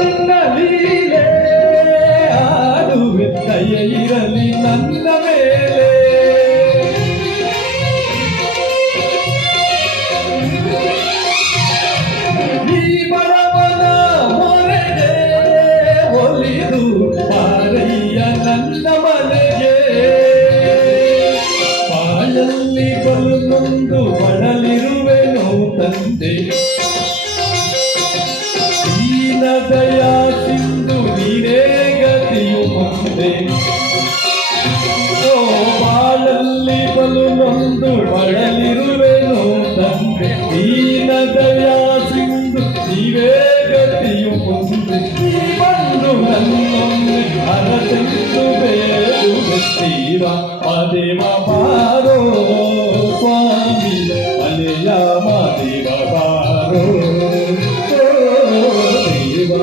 ನಿನ್ನ ಲೀಲೆ ಆಡುವೆ ದಯ ಇರಲಿ ನನ್ನ ಮೇಲೆ ಈ ಬಡವನ ಮೊರೆಗೆ ಒಲಿದು ಬಾರಯ್ಯ ನನ್ನ ಮನೆಗೆ ಬಾಳಲ್ಲಿ ಬಲು ನೊಂದು ಬಳಲಿರುವೆನು ತಂದೆ ದೀನದಯ ಸಿಂಧು ನೀರೇ ಗತಿಯು ಮುಂದೆ ಓ ಬಾಳಲ್ಲಿ ಬಲು ನೊಂದು ಬಳಲಿರುವೆನು ತಂದೆ ದೀನದಯ ಸಿಂಧು ನೀವೇ ಗತಿಯು ಮುಂದೆ ಬಂದು ನನ್ನೊಮ್ಮೆ ಅರಸೆಂದು ಬೇಡುತ್ತೀರ ಮಾದೇವ ಬಾರೋ ಸ್ವಾಮಿ ಅಲೆಯ ಮಾದೇವ ಬಾರೋ ದೇವ